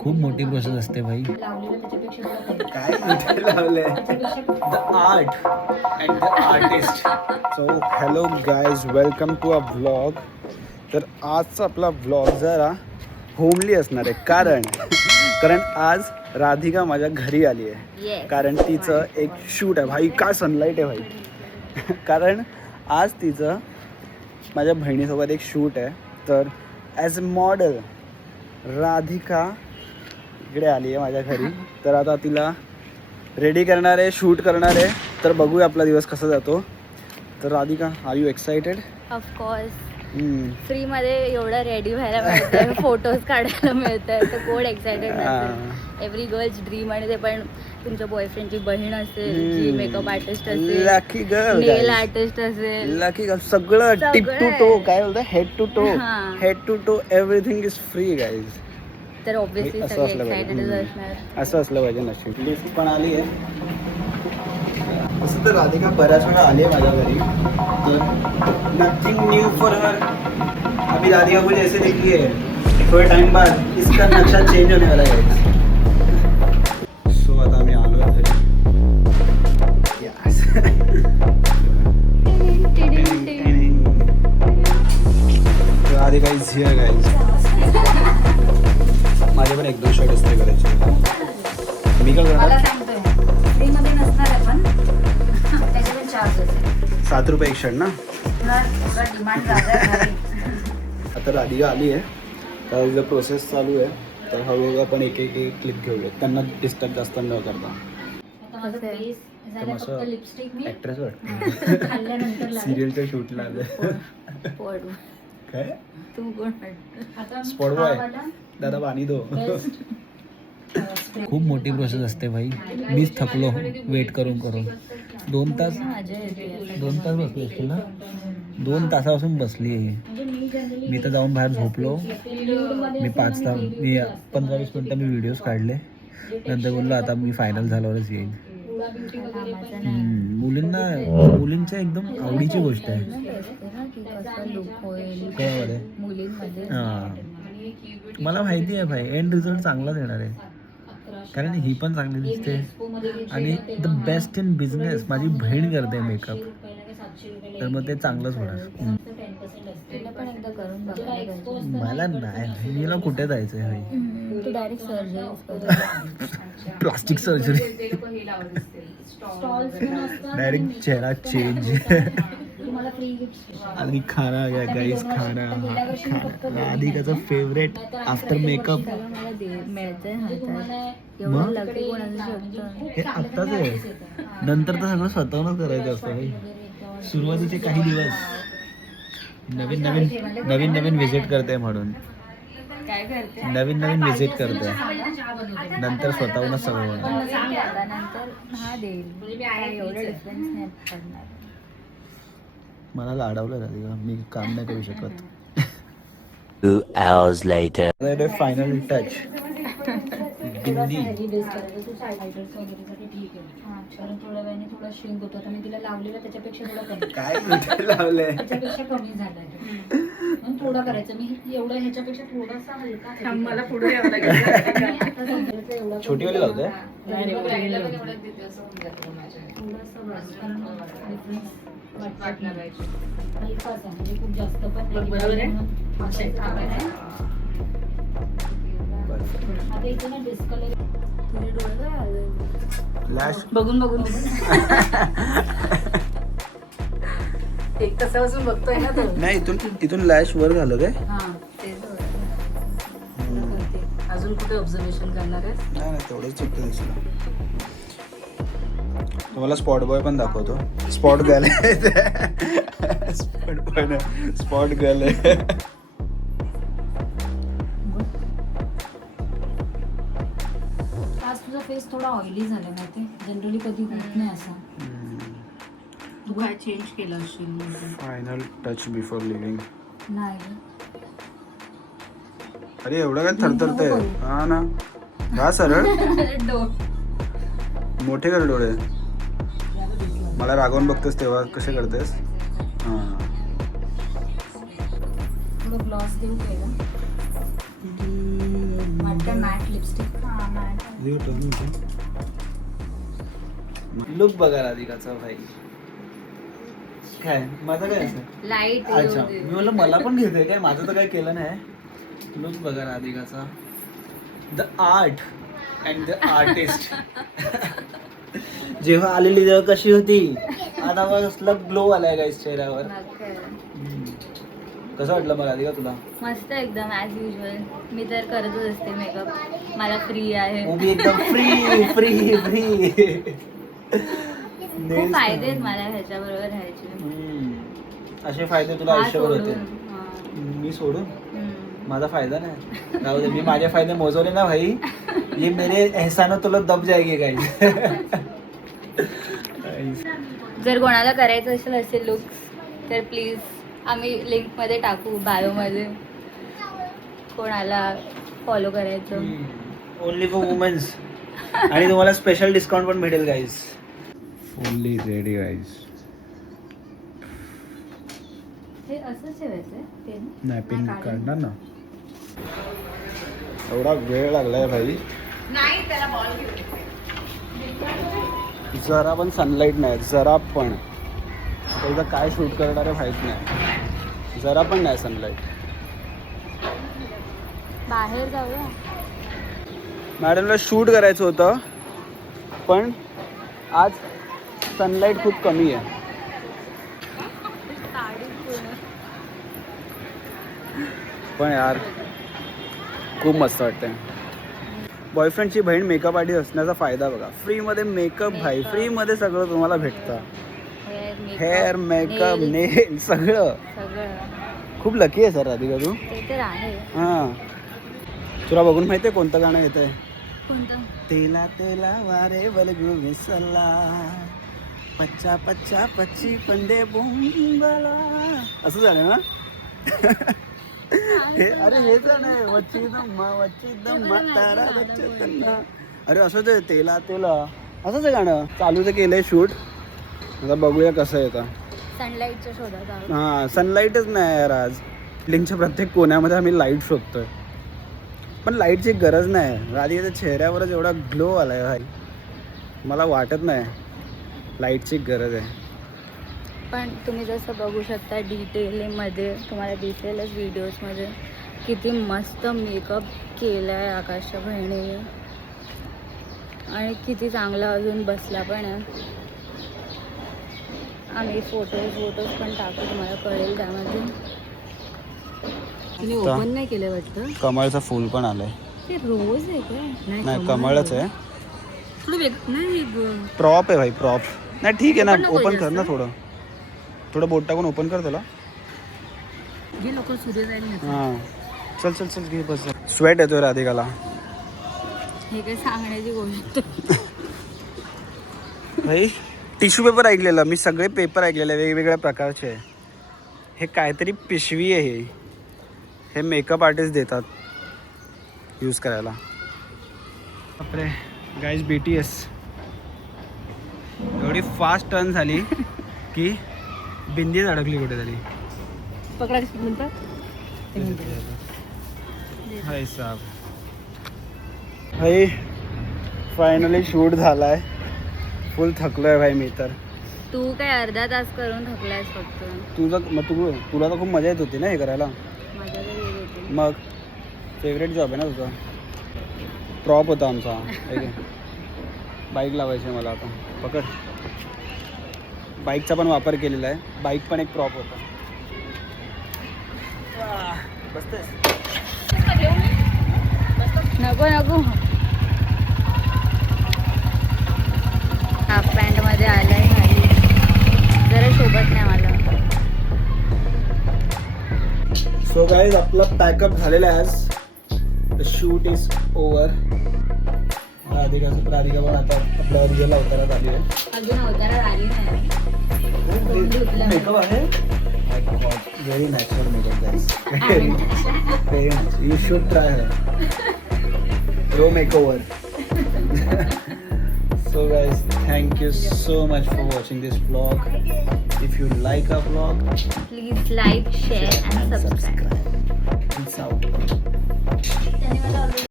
खूप मोठी प्रोसेस असते भाई. काय लावलंय the art and the artist. So hello guys, welcome to a vlog. तर आजचा आपला व्लॉग जरा होमली असणार आहे कारण आज राधिका माझ्या घरी आली आहे. कारण तिचं एक शूट आहे भाई. काय सनलाईट आहे भाई. कारण आज तिचं माझ्या बहिणीसोबत एक शूट आहे. तर ॲज अ मॉडेल राधिका इकडे आली आहे माझ्या घरी. तर आता तिला रेडी करणार आहे, शूट करणार आहे. तर बघूया आपला दिवस कसा जातो. तर Radhika, are you excited? Of course. Free मध्ये एवढं रेडी व्हायला मिळतंय, फोटोज काढायला मिळतंय, तर कोण एक्साइटेड नसेल. Every girl's dream. आणि ते पण तुमच्या बॉयफ्रेंडची बहीण असेल, जी मेकअप आर्टिस्ट असेल, लकी गर्ल, नेल आर्टिस्ट असेल, लकी गर्ल. सगळं टिप टू टो, काय बोलतात, head to toe everything is free guys. तर ऑब्विसली असं सगळे असलं एक्साइटेड पाहिजे. असणार. असं असलं पाहिजे. नशीब लिस्ट पण आली आहे. असं तर राधिका बऱ्याच वेळा आली आहे माझ्या घरी. तर नथिंग न्यू फॉर हर. अभी राधिका मुझे ऐसे देखी है, थोड़े टाइम बाद इसका नक्शा चेंज होने वाला है. सो आता आम्ही आलो आहे घरी. Yes. Radhika is here guys. माझे पण एक दोन शर्ट इस्त्री करायचे. मी काय करणार? 7 रुपये एक शर्ट ना. आता राधिका आली आहे, तर तिचं प्रोसेस चालू आहे. तर हळूहळू आपण एक एक क्लिप घेऊया, त्यांना डिस्टर्ब जास्त न करता. ऍक्ट्रेस वाटतं. सिरियलच्या शूटला आलं. काय तू कोण? Spot boy. दादा पाणी दो. खूप मोठी प्रोसेस असते भाई. मीच थकलो वेट करून 2 तास बसली असतील ना. 2 तासापासून बसली आहे. मी तर जाऊन बाहेर झोपलो. मी 15-20 मिनटं मी व्हिडिओज काढले. नंतर बोललो आता मी फायनल झाल्यावरच येईल. मुलींच्या एकदम आवडीची गोष्ट आहे. मला माहिती आहे भाई, एंड रिझल्ट चांगलाच येणार आहे. कारण ही पण चांगली दिसते. आणि द बेस्ट इन बिझनेस माझी बहीण करते मेकअप, तर मग ते चांगलंच होणार. मला नाही, मीला कुठे जायचंय भाई. प्लास्टिक सर्जरी, डायरेक्ट चेहरा चेंज. आणि खाना घ्या गाईस, खाना. राधिकाचा फेवरेट आफ्टर मेकअप. हे आत्ताच आहे, नंतर तर सगळं स्वतःहूनच करायचं असतं भाई. सुरुवातीचे काही दिवस नवीन व्हिजिट करते म्हणून, नवीन व्हिजिट करते, नंतर स्वतःहूनच सगळं. मला लाडवलं राधिका, मी काम नाही करू शकत. 2 hours later. Final touch. Bindi. थोड्या वेळाने थोडा श्रिंक होतो. आता मी तिला लावलेला त्याच्यापेक्षा थोडा कमी. काय कुठे लावलंय? त्याच्यापेक्षा कमी झालाय. म्हणून थोडा करायचं. मी एवढं ह्याच्यापेक्षा थोडासा हलका. मला पुढे यावं लागेल. छोटीवाली लावतोय. खूप जास्त पण बरोबर आहे. आता इथे ना डिस्कलर लॅश बघून एक तासापासून बघतोय ना तो. नाही, इथून लॅश वर झालं काय? अजून कुठे ऑब्झर्वेशन करणार आहे? नाही तेवढंच चुकतं दिसलं. तुम्हाला स्पॉट बॉय पण दाखवतो. स्पॉट गर्ल आहे. स्पॉट गर्ल आहे. आज तुझा फेस थोडा ऑइली झाला माहिती. जनरली कधी होत नाही असा. तू काय चेंज केलं असेल? Final touch before living. नाही. अरे एवढं काय थरथरतंय? हा ना, हा सरळ मोठे कर डोळे. मला रागवून बघतेस तेव्हा कसे करतेस? हां, ग्लॉस देऊ केलं. वाटतं मॅट लिपस्टिक. हा मॅट. लुक बघा राधिकाचा भाई. काय माझं काय असं लाईट. अच्छा मी म्हणलं मला पण घेतोय काय, माझं तर काही केलं नाही. लुक बघा राधिकाचा. The art and the artist. जेव्हा आलेली तेव्हा कशी होती, आता कसला ग्लो आलाय गाईस चेहऱ्यावर. कसं वाटलं मला राधिका तुला? मस्त एकदम ऍज युजल. मी तर करतच असते मेकअप, मला फ्री आहे. मी एकदम फ्री फ्री फ्री. खूप फायदे आहेत मला ह्याच्याबरोबर राहायचे. असे फायदे तुला हा आयुष्यभर होते. सोडून. मी सोडून हम्म. माझा फायदा नाही. राहू दे, मी माझे फायदे मोजवले ना भाई, ये मेरे एहसानो तुला दब जाएगी गाइस. जर कोणाला करायचं असेल असे लुक्स तर प्लीज आम्ही लिंक मध्ये टाकू, बायो मध्ये, कोणाला फॉलो करायचं. Only for womens. आणि तुम्हाला स्पेशल डिस्काउंट पण भेटेल गाईस. Fully ready guys. हे असंच ठेवायचं पेन. नाही पिन काढणार ना. एवढा वेळ लागलाय भाई. जरा पण सनलाईट नाही, जरा पण. एकदा काय शूट करणार आहे माहित नाही, जरा पण नाही सनलाईट. बाहेर जाऊया. मॅडमला शूट करायचं होतं पण आज सनलाईट खूप कमी आहे. पण यार खूप मस्त वाटतंय. बॉयफ्रेंडची बहीण मेकअप आर्टिस्ट असण्याचा फायदा बघा. फ्रीमध्ये मेकअप भाई, फ्रीमध्ये सगळं तुम्हाला भेटतं. हेअर मेकअप नेल सगळं. खूप लकी आहे सर राधिका तू. ते तर आहे. हां तुला बघून माहिती आहे कोणतं गाणं येत आहे? कोणतं? तेला तेला वारे बलगू मिसला पच्चा पच्चा पच्ची पंडे बोंबला, असं झालं ना. अरे हे गाणं आहे वच्ची दम्मा तारा दच्चतना. अरे असंच आहे तेला तेला, असंच आहे गाणं. चालू तर केलंय शूट, आता बघूया कसं येतं. सनलाईटच्या शोधात आहोत. हां सनलाईटच नाही यार. आज लिंकच्या प्रत्येक कोण्यामध्ये आम्ही लाईट शोधतोय, पण लाईटची गरज नाही. राधिकाच्या चेहऱ्यावरच एवढा ग्लो आलाय भाई, मला वाटत नाही लाईटची गरज आहे. पण तुम्ही जसं बघू शकता डिटेलमध्ये, तुम्हाला दिसेलच व्हिडिओजमध्ये किती मस्त मेकअप केला आहे आकाशच्या बहिणीने, आणि किती चांगला अजून बसला पण आहे. आम्ही फोटोज पण टाकू, तुम्हाला कळेल त्यामध्ये. तिने ओपन नाही केलं वाटतं. कमळचं फूल पण आलंय. ते रोज आहे का? नाही कमळच आहे. थोडं वेगळं नाही. प्रॉप आहे भाई, प्रॉप. नाही ठीक आहे ना, Open नको ओपन कर जास्त. ना थोडं. थोडं बोट टाकून ओपन कर त्याला. जे लोक सूर्य जाईल. हां चल चल चल घे बस. स्वेट येतोय राधिकाला. हे काही सांगण्याची गोष्ट. भाई टिश्यू पेपर ऐकलेलं मी, सगळे पेपर ऐकलेले वेगवेगळ्या प्रकारचे. हे काहीतरी पिशवी आहे, हे मेकअप आर्टिस्ट देतात यूज करायला. बापरे गाईज BTS एवढी फास्ट टर्न झाली की बिंदीच अडकली कुठेतरी. पकडायचं म्हणतात. हाय साहब. भाई फायनली शूट झालाय. फुल थकलोय भाई मी तर. तू काय अर्धा तास करून थकलायस फक्त. तुझं मग तुला तर खूप मजा येत होती ना हे करायला. माझ्या तरी येत होती. मग फेवरेट जॉब आहे ना तुझा. प्रॉप होता आमचा. बाईक लावायची आहे मला आता. पकड. बाईकचा पण वापर केलेला आहे. बाईक पण एक प्रॉप होता. बसतेस? नको नको. हाफ पॅन्ट मध्ये आलाय खाली, जरा सोबत नाही मला. सो गाईज आपला पॅकअप झालेला आहे आज. The shoot is over. Radhika पण आता आपल्या रिअल अवतारात आली आहे. अजून अवतारात आली नाही. मेकअप आहे very natural makeup guys. Very nice. You should try her pro makeover. So guys, thank you so much for watching this vlog. If you like our vlog, please like, share and subscribe.